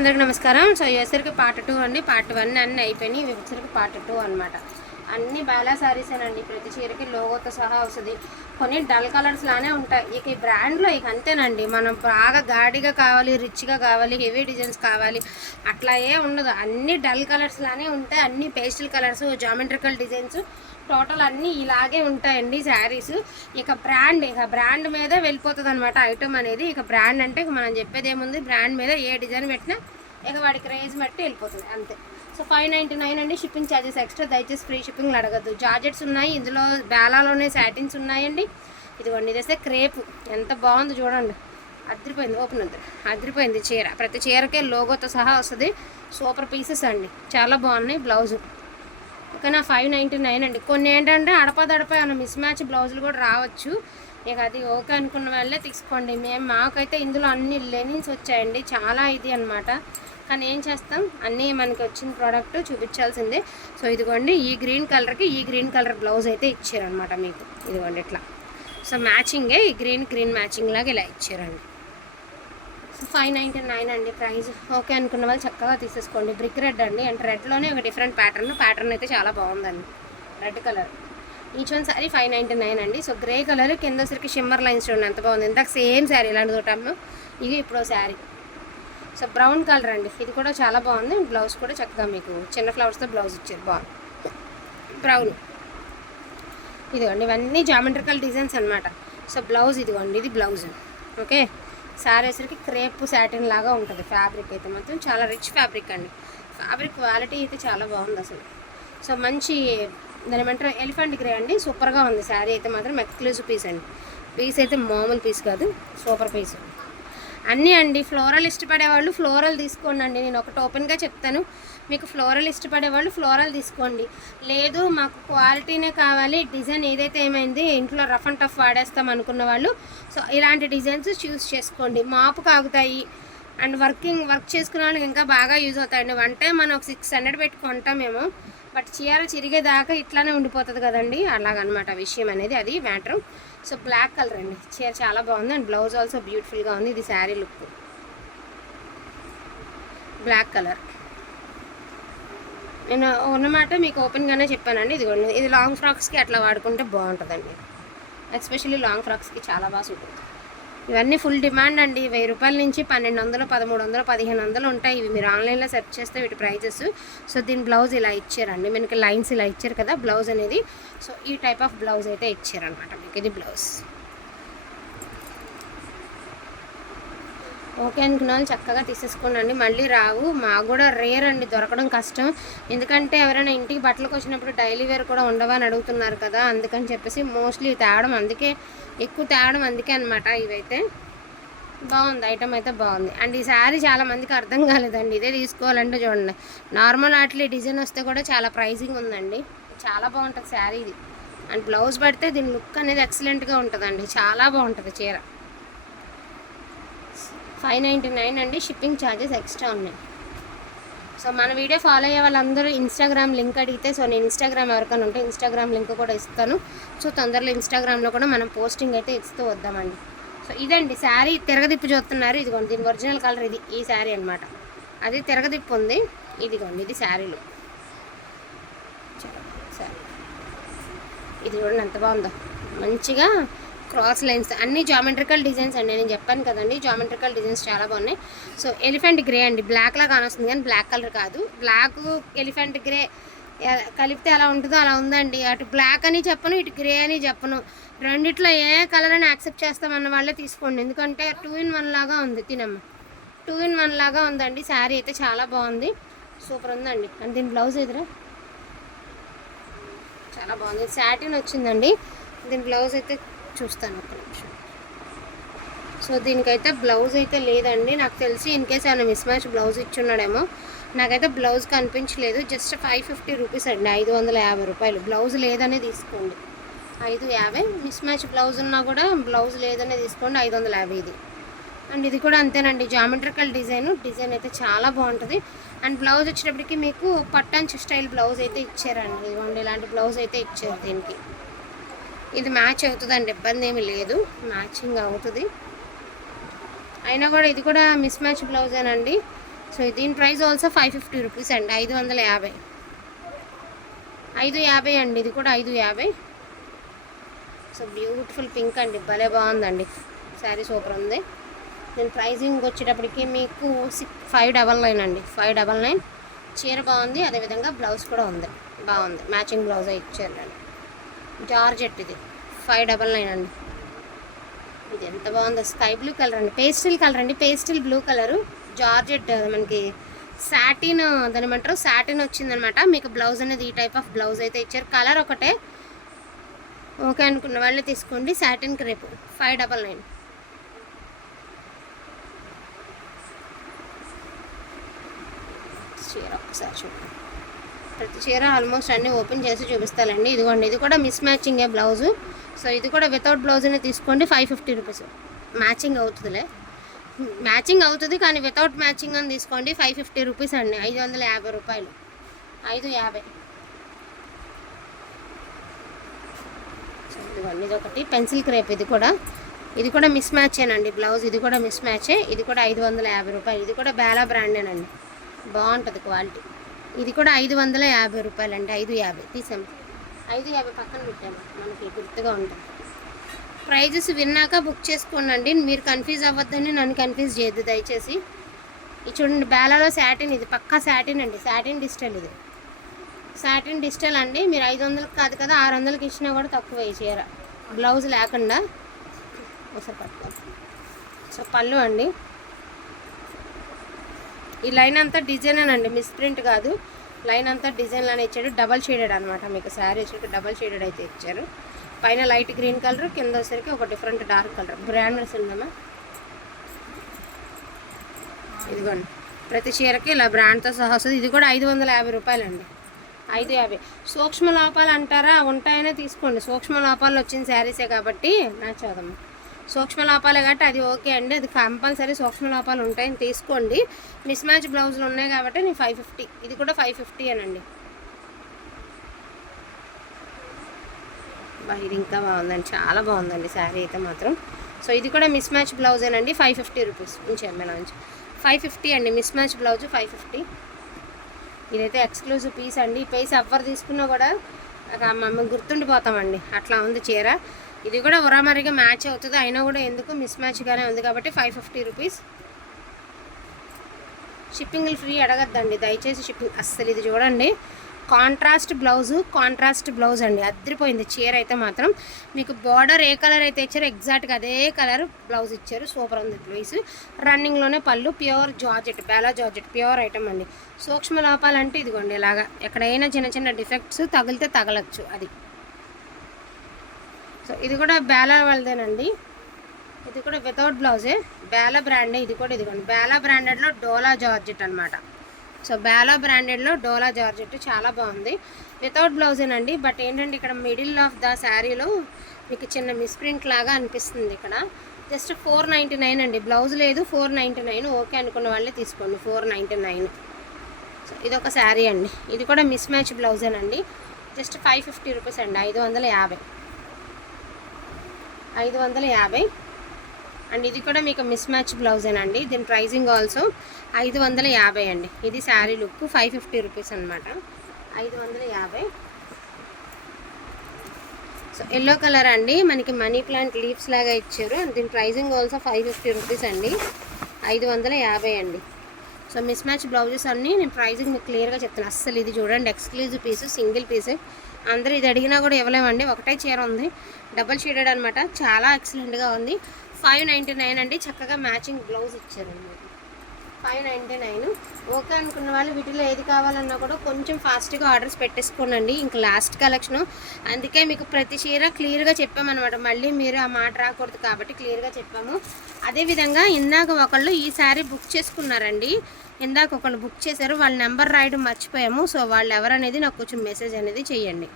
అందరికి నమస్కారం. సో వచ్చేసరికి పార్ట్ 2 అండి. పార్ట్ 1 అన్నీ అయిపోయినాయి. ఇవి వచ్చేసరికి పార్ట్ 2 అనమాట. అన్ని బాలా సారీసేనండి. ప్రతి చీరకి లోగోతో సహా వస్తుంది. కొన్ని డల్ కలర్స్ లానే ఉంటాయి. ఇక ఈ బ్రాండ్లో ఇక అంతేనండి. మనం బాగా గాడిగా కావాలి, రిచ్గా కావాలి, హెవీ డిజైన్స్ కావాలి అట్లా ఏ ఉండదు. అన్ని డల్ కలర్స్ లానే ఉంటాయి. అన్ని pastel colours, geometrical designs total అన్నీ ఇలాగే ఉంటాయండి శారీస్. ఇక బ్రాండ్ మీద వెళ్ళిపోతుంది అనమాట ఐటమ్ అనేది. ఇక బ్రాండ్ అంటే మనం చెప్పేది ఏముంది, బ్రాండ్ మీద ఏ డిజైన్ పెట్టినా ఇక వాడి క్రేజ్ బట్టి వెళ్ళిపోతుంది అంతే. సో 599 అండి. Shipping charges extra. దయచేసి ఫ్రీ షిప్పింగ్లు అడగద్దు. జార్జెట్స్ ఉన్నాయి, ఇందులో బేలాలోనే సాటిన్స్ ఉన్నాయండి. ఇదిగోండి, ఇదేస్తే క్రేపు ఎంత బాగుంది చూడండి. అదిరిపోయింది. ఓపెన్ వద్దు, అదిరిపోయింది చీర. ప్రతి చీరకే లోగోతో సహా వస్తుంది. సూపర్ పీసెస్ అండి, చాలా బాగున్నాయి. బ్లౌజు ఓకేనా 599 అండి. కొన్ని ఏంటంటే అడపదడప అన్న మిస్ మ్యాచ్ బ్లౌజులు కూడా రావచ్చు. ఇక అది ఓకే అనుకున్న వాళ్ళే తీసుకోండి. మాకైతే ఇందులో అన్ని లెనిన్స్ వచ్చాయండి. చాలా ఇది అనమాట. కానీ ఏం చేస్తాం, అన్నీ మనకి వచ్చిన ప్రోడక్ట్ చూపించాల్సిందే. సో ఇదిగోండి, ఈ గ్రీన్ కలర్కి ఈ గ్రీన్ కలర్ బ్లౌజ్ అయితే ఇచ్చారనమాట మీకు. ఇదిగోండి ఇట్లా. సో మ్యాచింగే ఈ గ్రీన్ మ్యాచింగ్ లాగా ఇలా ఇచ్చారండి. 599 అండి ప్రైస్. ఓకే అనుకున్న వాళ్ళు చక్కగా తీసేసుకోండి. బ్రిక్ రెడ్ అండి. అంటే రెడ్లోనే ఒక డిఫరెంట్ ప్యాటర్న్ అయితే చాలా బాగుందండి. Red colour each one sorry 599 అండి. సో గ్రే కలర్ కింద సరికి షిమ్మర్ లైన్స్ చూడండి ఎంత బాగుంది. ఇందాక సేమ్ శారీ ఇలాంటి చూడటం. ఇది ఇప్పుడు శారీ. సో బ్రౌన్ కలర్ అండి. ఇది కూడా చాలా బాగుంది. బ్లౌజ్ కూడా చక్కగా మీకు చిన్న ఫ్లవర్స్తో బ్లౌజ్ ఇచ్చారు. బాగుంది బ్రౌన్. ఇదిగోండి, ఇవన్నీ జామెట్రికల్ డిజైన్స్ అనమాట. సో బ్లౌజ్ ఇదిగోండి, ఇది బ్లౌజ్. ఓకే, శారీ వచ్చరికి క్రేప్ సాటిన్ లాగా ఉంటుంది. ఫ్యాబ్రిక్ అయితే మాత్రం చాలా రిచ్ ఫ్యాబ్రిక్ అండి. ఫ్యాబ్రిక్ క్వాలిటీ అయితే చాలా బాగుంది అసలు. సో మంచి దాని ఏమంటారు ఎలిఫెంట్ గ్రే అండి. సూపర్గా ఉంది శారీ అయితే మాత్రం. ఎక్స్క్లూజివ్ పీస్ అండి. పీస్ అయితే మామూలు పీస్ కాదు, సూపర్ పీస్ అన్నీ అండి. ఫ్లోరల్ ఇష్టపడేవాళ్ళు ఫ్లోరల్ తీసుకోండి అండి. నేను ఒకటి ఓపెన్గా చెప్తాను, మీకు ఫ్లోరల్ ఇష్టపడేవాళ్ళు ఫ్లోరల్ తీసుకోండి. లేదు మాకు క్వాలిటీనే కావాలి, డిజైన్ ఏదైతే ఏమైంది ఇంట్లో రఫ్ అండ్ టఫ్ వాడేస్తాం అనుకున్న వాళ్ళు సో ఇలాంటి డిజైన్స్ చూస్ చేసుకోండి. మాపు కాగుతాయి అండ్ వర్క్ చేసుకునే వాళ్ళకి ఇంకా బాగా యూజ్ అవుతాయండి. వన్ టైం మనం ఒక 600 పెట్టి కొంటామేమో, బట్ చీర చిరిగేదాకా ఇట్లానే ఉండిపోతుంది కదండి. అలాగనమాట విషయం అనేది, అది మ్యాటర్. సో బ్లాక్ కలర్ అండి. చీర చాలా బాగుంది అండ్ బ్లౌజ్ ఆల్సో బ్యూటిఫుల్గా ఉంది. ఇది శారీ లుక్. బ్లాక్ కలర్ నేను ఉన్నమాట మీకు ఓపెన్గానే చెప్పానండి. ఇదిగోండి, ఇది లాంగ్ ఫ్రాక్స్కి అట్లా వాడుకుంటే బాగుంటుందండి. ఎస్పెషల్లీ లాంగ్ ఫ్రాక్స్కి చాలా బాగా సూట్ అవుతుంది. ఇవన్నీ ఫుల్ డిమాండ్ అండి. 1000 రూపాయల నుంచి 1200, 1300, 1500 ఉంటాయి. ఇవి మీరు ఆన్లైన్లో సెర్చ్ చేస్తే వీటి ప్రైజెస్. సో దీని బ్లౌజ్ ఇలా ఇచ్చారండి. మనకి లైన్స్ ఇలా ఇచ్చారు కదా బ్లౌజ్ అనేది. సో ఈ టైప్ ఆఫ్ బ్లౌజ్ అయితే ఇచ్చారనమాట మీకు. ఇది బ్లౌజ్. ఓకే అనుకున్న వాళ్ళు చక్కగా తీసేసుకోండి. మళ్ళీ రావు. మాకు కూడా రేర్ అండి, దొరకడం కష్టం. ఎందుకంటే ఎవరైనా ఇంటికి బట్టలకు వచ్చినప్పుడు డైలీ వేర్ కూడా ఉండవని అడుగుతున్నారు కదా, అందుకని చెప్పేసి మోస్ట్లీ తేవడం, అందుకే ఎక్కువ తేవడం అందుకే అనమాట. ఇవైతే బాగుంది, ఐటమ్ అయితే బాగుంది. అండ్ ఈ శారీ చాలా మందికి అర్థం కాలేదండి. ఇదే తీసుకోవాలంటే చూడండి, నార్మల్ అట్లే డిజైన్ వస్తే కూడా చాలా ప్రైజింగ్ ఉందండి. చాలా బాగుంటుంది శారీ ఇది. అండ్ బ్లౌజ్ పడితే దీని లుక్ అనేది ఎక్సలెంట్గా ఉంటుందండి. చాలా బాగుంటుంది చీర. 599 అండి. షిప్పింగ్ ఛార్జెస్ ఎక్స్ట్రా ఉన్నాయి. సో మన వీడియో ఫాలో అయ్యే వాళ్ళందరూ ఇన్స్టాగ్రామ్ లింక్ అడిగితే, సో నేను ఇన్స్టాగ్రామ్ ఎవరికైనా ఉంటే ఇన్స్టాగ్రామ్ లింక్ కూడా ఇస్తాను. సో తొందరలో ఇన్స్టాగ్రామ్లో కూడా మనం పోస్టింగ్ అయితే ఇస్తూ వద్దామండి. సో ఇదండి శారీ. తిరగదిప్పు చూస్తున్నారు. ఇదిగోండి, దీని ఒరిజినల్ కలర్ ఇది. ఈ శారీ అనమాట. అది తిరగదిప్పు ఉంది. ఇదిగోండి, ఇది శారీలో శారీ. ఇది చూడండి ఎంత బాగుందో. మంచిగా క్రాస్ లైన్స్, అన్ని జామెట్రికల్ డిజైన్స్ అండి. నేను చెప్పాను కదండి, జామెట్రికల్ డిజైన్స్ చాలా బాగున్నాయి. సో ఎలిఫెంట్ గ్రే అండి. బ్లాక్లా కానొస్తుంది కానీ బ్లాక్ కలర్ కాదు. బ్లాక్ ఎలిఫెంట్ గ్రే కలిపితే ఎలా ఉంటుందో అలా ఉందండి. అటు బ్లాక్ అని చెప్పను, ఇటు గ్రే అని చెప్పను. రెండిట్లో ఏ కలర్ అని యాక్సెప్ట్ చేస్తామన్న వాళ్ళే తీసుకోండి. ఎందుకంటే 2 in 1 లాగా ఉంది. 2 in 1 లాగా ఉందండి. శారీ అయితే చాలా బాగుంది, సూపర్ ఉందండి. అండ్ దీని బ్లౌజ్ ఎదురా చాలా బాగుంది. సాటిన్ వచ్చిందండి. దీని బ్లౌజ్ అయితే చూస్తాను ఒక నిమిషం. సో దీనికైతే బ్లౌజ్ అయితే లేదండి నాకు తెలిసి. ఇన్కేస్ ఏమైనా మిస్ మ్యాచ్ బ్లౌజ్ ఇచ్చున్నాడేమో. నాకైతే బ్లౌజ్ కనిపించలేదు. జస్ట్ 550 రూపీస్ అండి. 550 రూపాయలు. బ్లౌజ్ లేదనే తీసుకోండి. 550. మిస్ మ్యాచ్ బ్లౌజ్ ఉన్నా కూడా బ్లౌజ్ లేదనే తీసుకోండి. 550 ఇది. అండ్ ఇది కూడా అంతేనండి, జామెట్రికల్ డిజైన్ అయితే చాలా బాగుంటుంది. అండ్ బ్లౌజ్ వచ్చేటప్పటికి మీకు పట్టంచు స్టైల్ బ్లౌజ్ అయితే ఇచ్చారండి. ఇదిగోండి, ఇలాంటి బ్లౌజ్ అయితే ఇచ్చారు దీనికి. ఇది మ్యాచ్ అవుతుందండి, ఇబ్బంది ఏమీ లేదు, మ్యాచింగ్ అవుతుంది. అయినా కూడా ఇది కూడా మిస్ మ్యాచ్ బ్లౌజేనండి. సో దీని ప్రైస్ ఆల్సో 550 రూపీస్ అండి, 550. 550 అండి, ఇది కూడా 550. సో బ్యూటిఫుల్ పింక్ అండి, భలే బాగుందండి శారీ, సూపర్ ఉంది. దీని ప్రైజింగ్ వచ్చేటప్పటికి మీకు 599 అండి, 599. చీర బాగుంది, అదేవిధంగా బ్లౌజ్ కూడా ఉంది, బాగుంది, మ్యాచింగ్ బ్లౌజ్ ఇచ్చారండి. జార్జెట్ ఇది 599 అండి. ఇది ఎంత బాగుందో, స్కై బ్లూ కలర్ అండి, పేస్టిల్ కలర్ అండి, పేస్టిల్ బ్లూ కలరు, జార్జెట్ మనకి సాటిన్ దాని ఏమంటారు, సాటిన్ వచ్చిందనమాట. మీకు బ్లౌజ్ అనేది ఈ టైప్ ఆఫ్ బ్లౌజ్ అయితే ఇచ్చారు. కలర్ ఒకటే, ఓకే అనుకున్న వాళ్ళే తీసుకోండి. Satin crepe 599. చీర ఒకసారి చూడండి, ప్రతి చీర ఆల్మోస్ట్ అన్నీ ఓపెన్ చేసి చూపిస్తానండి. ఇదిగోండి, ఇది కూడా మిస్ మ్యాచింగే బ్లౌజు. సో ఇది కూడా వితౌట్ బ్లౌజ్నే తీసుకోండి, 550 రూపీస్. మ్యాచింగ్ అవుతుందిలే, మ్యాచింగ్ అవుతుంది కానీ వితౌట్ మ్యాచింగ్ అని తీసుకోండి, 550 రూపీస్ అండి, 550 రూపాయలు, 550. సో ఇదిగోండి, ఇది ఒకటి పెన్సిల్ క్రేప్, ఇది కూడా మిస్ మ్యాచేనండి బ్లౌజ్, ఇది కూడా మిస్ మ్యాచే, ఇది కూడా 550 రూపాయలు. ఇది కూడా బేలా బ్రాండేనండి, బాగుంటుంది క్వాలిటీ. ఇది కూడా 550 రూపాయలు అండి, 550 తీసాము, 550 పక్కన పెట్టాము, మనకి గుర్తుగా ఉంటుంది. ప్రైజెస్ విన్నాక బుక్ చేసుకోండి, మీరు కన్ఫ్యూజ్ అవ్వద్దని నన్ను కన్ఫ్యూజ్ చేయొద్దు దయచేసి. ఇది చూడండి, బేలాలో సాటిన్, ఇది పక్కా సాటిన్ అండి, సాటిన్ డిజిటల్, ఇది సాటిన్ డిజిటల్ అండి. మీరు 500 కాదు కదా, 600కి ఇచ్చినా కూడా తక్కువ ఈ చీర, బ్లౌజ్ లేకుండా. ఒకసారి పట్టుకోండి. సో పళ్ళు అండి, ఈ లైన్ అంతా డిజైనేనండి, మిస్ ప్రింట్ కాదు, లైన్ అంతా డిజైన్లోనే ఇచ్చాడు. డబల్ షేడెడ్ అనమాట, మీకు శారీ వచ్చేసి డబల్ షేడెడ్ అయితే ఇచ్చారు. పైన లైట్ గ్రీన్ కలర్, కింద వచ్చేసరికి ఒక డిఫరెంట్ డార్క్ కలర్. బ్రాండ్స్ ఉందమ్మా, ఇదిగోండి, ప్రతి చీరకి ఇలా బ్రాండ్తో సహా వస్తుంది. ఇది కూడా 550 రూపాయలండి, 550. సూక్ష్మ లోపాలు అంటారా, ఉంటాయనే తీసుకోండి. సూక్ష్మ లోపాలు వచ్చిన శారీసే కాబట్టి మ్యాచ్ అవుదమ్మా, సూక్ష్మ లోపాలే కాబట్టి అది ఓకే అండి, అది కంపల్సరీ సూక్ష్మ లోపాలు ఉంటాయని తీసుకోండి. మిస్ మ్యాచ్ బ్లౌజులు ఉన్నాయి కాబట్టి నేను 550. ఇది కూడా 550 అనండి. ఇది ఇంకా బాగుందండి, చాలా బాగుందండి శారీ అయితే మాత్రం. సో ఇది కూడా మిస్ మ్యాచ్ బ్లౌజేనండి, 550 రూపీస్ నుంచి అమ్మాయి నుంచి 550 అండి, మిస్ మ్యాచ్ బ్లౌజ్ 550. ఇదైతే ఎక్స్క్లూజివ్ పీస్ అండి, ఈ పీస్ ఎవరు తీసుకున్నా కూడా మేము గుర్తుండిపోతామండి, అట్లా ఉంది చీర. ఇది కూడా ఉరామరిగా మ్యాచ్ అవుతుంది, అయినా కూడా ఎందుకు మిస్ మ్యాచ్గానే ఉంది కాబట్టి 550 రూపీస్. షిప్పింగ్ ఫ్రీ అడగద్దండి దయచేసి, షిప్పింగ్ అస్సలు. ఇది చూడండి, కాంట్రాస్ట్ బ్లౌజ్ అండి, అద్దరిపోయింది చీర అయితే మాత్రం. మీకు బార్డర్ ఏ కలర్ అయితే ఇచ్చారో ఎగ్జాక్ట్గా అదే కలర్ బ్లౌజ్ ఇచ్చారు, సూపర్ ఉంది బ్లౌజ్. రన్నింగ్లోనే పళ్ళు, ప్యూర్ జార్జెట్, బేలా జార్జెట్, ప్యూర్ ఐటమ్ అండి. సూక్ష్మ లోపాలంటే ఇదిగోండి ఇలాగా, ఎక్కడైనా చిన్న చిన్న డిఫెక్ట్స్ తగిలితే తగలచ్చు అది. సో ఇది కూడా బేలా వాళ్ళదేనండి, ఇది కూడా వితౌట్ బ్లౌజే, బేలా బ్రాండే. ఇది కూడా ఇదిగోండి, బేలా బ్రాండెడ్లో డోలా జార్జెట్ అనమాట. సో బేలా బ్రాండెడ్లో డోలా జార్జెట్ చాలా బాగుంది, వితౌట్ బ్లౌజేనండి. బట్ ఏంటంటే ఇక్కడ మిడిల్ ఆఫ్ ద శారీలో మీకు చిన్న మిస్ప్రింట్ లాగా అనిపిస్తుంది. ఇక్కడ జస్ట్ 499 అండి, బ్లౌజ్ లేదు, 499. ఓకే అనుకున్న వాళ్ళే తీసుకోండి, 499. సో ఇది ఒక శారీ అండి, ఇది కూడా మిస్ మ్యాచ్ బ్లౌజేనండి, జస్ట్ 550 రూపీస్ అండి, 550. అండ్ ఇది కూడా మీకు మిస్ మ్యాచ్ బ్లౌజేనండి, దీని ప్రైజింగ్ ఆల్సో 550 అండి. ఇది శారీ లుక్ 550 రూపీస్ అనమాట, 550. సో ఎల్లో కలర్ అండి, మనకి మనీ ప్లాంట్ లీవ్స్ లాగా ఇచ్చారు. అండ్ దీని ప్రైజింగ్ ఆల్సో 550 రూపీస్ అండి, 550 అండి. సో మిస్ మ్యాచ్ బ్లౌజెస్ అన్నీ నేను ప్రైజింగ్ మీకు క్లియర్గా చెప్తాను. అస్సలు ఇది చూడండి, ఎక్స్క్లూజివ్ పీసు, సింగిల్ పీసు, అందరూ ఇది అడిగినా కూడా ఇవ్వలేమండి. ఒకటే చీర ఉంది, డబల్ షేడెడ్ అనమాట, చాలా ఎక్సలెంట్గా ఉంది. 599 అండి, చక్కగా మ్యాచింగ్ బ్లౌజ్ ఇచ్చారండి, 599. ఓకే అనుకున్న వాళ్ళు వీటిలో ఏది కావాలన్నా కూడా కొంచెం ఫాస్ట్గా ఆర్డర్స్ పెట్టేసుకోనండి, ఇంక లాస్ట్ కలెక్షను. అందుకే మీకు ప్రతి చీర క్లియర్గా చెప్పామన్నమాట, మళ్ళీ మీరు ఆ మాట రాకూడదు కాబట్టి క్లియర్గా చెప్పాము. అదేవిధంగా ఇందాక ఒకళ్ళు ఈ శారీ బుక్ చేసుకున్నారండి, ఇందాక ఒకళ్ళు బుక్ చేశారు, వాళ్ళ నెంబర్ రాయడం మర్చిపోయాము. సో వాళ్ళు ఎవరనేది నాకు కొంచెం మెసేజ్ అనేది చేయండి.